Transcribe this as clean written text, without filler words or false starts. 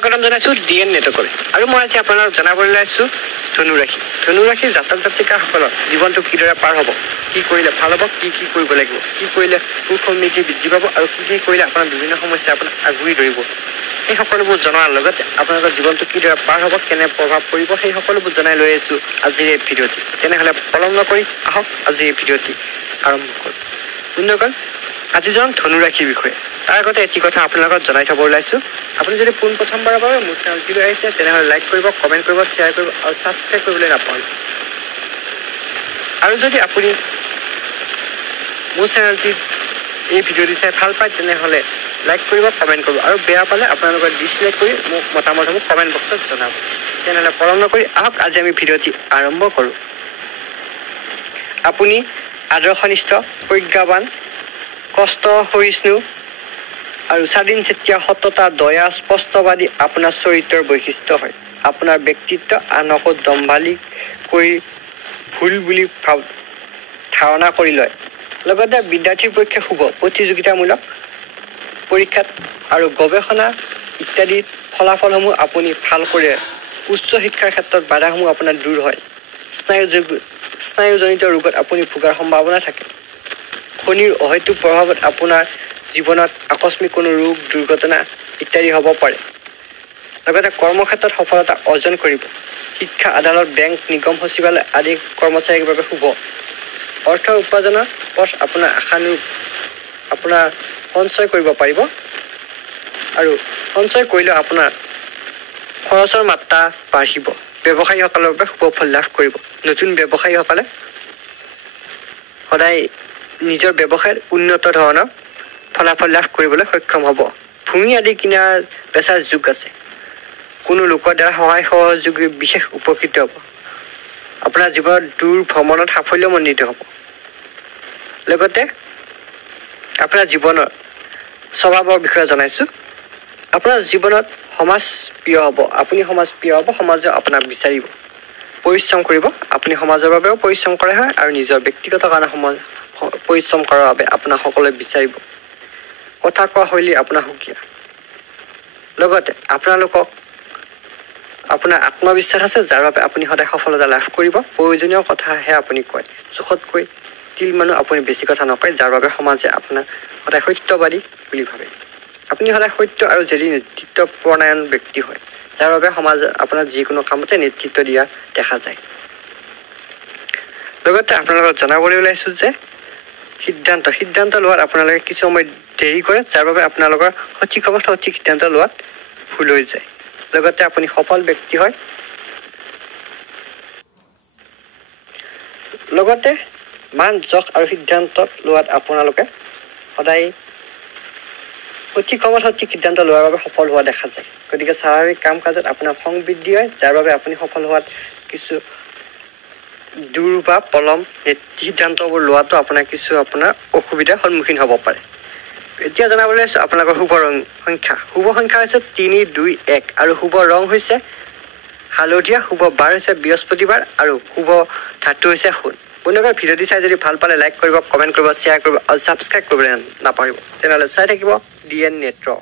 স্বাগতম জনাইছো ডিএন নেটৱৰ্কলৈ আৰু মই আজি আপোনালোকক জনাবলৈ আছো ধনুৰাশি জাতক জাতিকাসকলৰ জীৱনটো কিদৰে পাৰ হ'ব, কি কৰিলে ভাল হ'ব, কি কৰিব লাগিব, কি কৰিলে সুখ সমৃদ্ধি বৃদ্ধি পাব আৰু কি কৰিলে আপোনাৰ বিভিন্ন সমস্যা আপোনাক আগুৰি ধৰিব, সেই সকলোবোৰ জনাৰ লগতে আপোনালোকৰ জীৱনটো কিদৰে পাৰ হ'ব, কেনে প্ৰভাৱ পৰিব, সেই সকলোবোৰ জনাই লৈ আহিছো আজিৰ এই ভিডিঅ'টি। তেনেহ'লে পলম নকৰি আহক আজিৰ এই ভিডিঅ'টি আৰম্ভ কৰোঁ। বন্ধুসকল, আজি যাম ধনুৰাশিৰ বিষয়ে। তাৰ আগতে এটি কথা আপোনালোকক জনাই থ'ব ওলাইছোঁ, আপুনি যদি পোনপ্ৰথমবাৰৰ বাবে মোৰ চেনেলটিলৈ আহিছে তেনেহ'লে লাইক কৰিব, কমেণ্ট কৰিব, শ্বেয়াৰ কৰিব আৰু ছাবস্ক্ৰাইব কৰিবলৈ নাপাহৰিব। আৰু যদি আপুনি মোৰ চেনেলটিত এই ভিডিঅ'টি চাই ভাল পায় তেনেহ'লে লাইক কৰিব, কমেণ্ট কৰিব আৰু বেয়া পালে আপোনালোকে ডিছলাইক কৰি মোক মতামতসমূহ কমেণ্ট বক্সত জনাব। তেনেহ'লে পলম নকৰি আহক আজি আমি ভিডিঅ'টি আৰম্ভ কৰোঁ। আপুনি আদৰ্শনিষ্ঠ, প্ৰজ্ঞাৱান, কষ্ট সহিষ্ণু আৰু স্বাধীন চেতিয়া, সততা, দয়া, স্পষ্টবাদী আপোনাৰ চৰিত্ৰৰ বৈশিষ্ট্য হয়। আপোনাৰ ব্যক্তিত্ব আনকো দম্ভালি কৰি ভুল বুলি ধাৰণা কৰি লয়। লগতে বিদ্যাৰ্থীৰ পক্ষে শুভ, প্ৰতিযোগিতামূলক পৰীক্ষাত আৰু গৱেষণা ইত্যাদিত ফলাফলসমূহ আপুনি ভাল কৰে। উচ্চ শিক্ষাৰ ক্ষেত্ৰত বাধাসমূহ আপোনাৰ দূৰ হয়। স্নায়ুজনিত ৰোগত আপুনি ভোগাৰ সম্ভাৱনা থাকে। শনিৰ অহেতুক প্ৰভাৱত আপোনাৰ জীৱনত আকস্মিক কোনো ৰোগ, দুৰ্ঘটনা ইত্যাদি হ'ব পাৰে। লগতে কৰ্মক্ষেত্ৰত সফলতা অৰ্জন কৰিব। শিক্ষা, আদালত, বেংক, নিগম, সচিবালয় আদি কৰ্মচাৰীৰ বাবে শুভ। অৰ্থ উপাৰ্জনৰ পথ আপোনাৰ আশানুৰূপ আপোনাৰ সঞ্চয় কৰিব পাৰিব আৰু সঞ্চয় কৰিলেও আপোনাৰ খৰচৰ মাত্ৰা বাঢ়িব। ব্যৱসায়ীসকলৰ বাবে শুভ ফল লাভ কৰিব। নতুন ব্যৱসায়ীসকলে সদায় নিজৰ ব্যৱসায়ত উন্নত ধৰণৰ ফলাফল লাভ কৰিবলৈ সক্ষম হ'ব। ভূমি আদি কিনা বেচাৰ যুগ আছে। কোনো লোকৰ দ্বাৰা সহায় সহযোগী বিশেষ উপকৃত হ'ব। আপোনাৰ জীৱনত দূৰ ভ্ৰমণত সাফল্যমণ্ডিত হ'ব। লগতে আপোনাৰ জীৱনৰ স্বভাৱৰ বিষয়ে জনাইছোঁ। আপোনাৰ জীৱনত সমাজ প্ৰিয় হ'ব। আপুনি সমাজ প্ৰিয় হ'ব, সমাজে আপোনাক বিচাৰিব। পৰিশ্ৰম কৰিব। আপুনি সমাজৰ বাবেও পৰিশ্ৰম কৰা হয় আৰু নিজৰ ব্যক্তিগত কাৰণে পৰিশ্ৰম কৰাৰ বাবে আপোনাক সকলোৱে বিচাৰিব। কথা কোৱা শৈলী আপোনাৰ সুকীয়া। লগতে আপোনাৰ আত্মবিশ্বাস আছে, যাৰ বাবে আপুনি সদায় সফলতা লাভ কৰিব। প্ৰয়োজনীয় কথাহে আপুনি কয়। জোখতকৈ তিল মানুহ আপুনি বেছি কথা নকয়, যাৰ বাবে সমাজে আপোনাক সদায় সত্যবাদী বুলি ভাবে। আপুনি সদায় সত্য আৰু জেদী নেতৃত্ব প্ৰণয়ন ব্যক্তি হয়, যাৰ বাবে সমাজে আপোনাক যিকোনো কামতে নেতৃত্ব দিয়া দেখা যায়। লগতে আপোনালোকক জনাবলৈ ওলাইছোঁ যে সিদ্ধান্ত লোৱাত আপোনালোকে কিছু সময় দেৰি কৰে, যাৰ বাবে আপোনালোকৰ সঠিক সময়ত সঠিক সিদ্ধান্ত লোৱাত ভুল হৈ যায়। লগতে আপুনি সফল ব্যক্তি হয়। লগতে মান, যশ আৰু সিদ্ধান্ত লোৱাত আপোনালোকে সদায় সঠিক সময়ত সঠিক সিদ্ধান্ত লোৱাৰ বাবে সফল হোৱা দেখা যায়। গতিকে স্বাভাৱিক কাম কাজত আপোনাৰ খং বৃদ্ধি হয়, যাৰ বাবে আপুনি সফল হোৱাত কিছু দূৰ বা পলম সিদ্ধান্তবোৰ লোৱাটো আপোনাৰ অসুবিধাৰ সন্মুখীন হ'ব পাৰে। এতিয়া জনাবলৈ আছোঁ আপোনালোকৰ শুভ সংখ্যা হৈছে 3, 2, 1 আৰু শুভ ৰং হৈছে হালধীয়া। শুভ বাৰ হৈছে বৃহস্পতিবাৰ আৰু শুভ ধাতু হৈছে সোণ। বন্ধুসকল, ভিডিঅ'টি চাই যদি ভাল পালে লাইক কৰিব, কমেণ্ট কৰিব, শ্বেয়াৰ কৰিব আৰু ছাবস্ক্ৰাইব কৰিবলৈ নাপাহৰিব। তেনেহ'লে চাই থাকিব ডিএন নেটৱৰ্ক।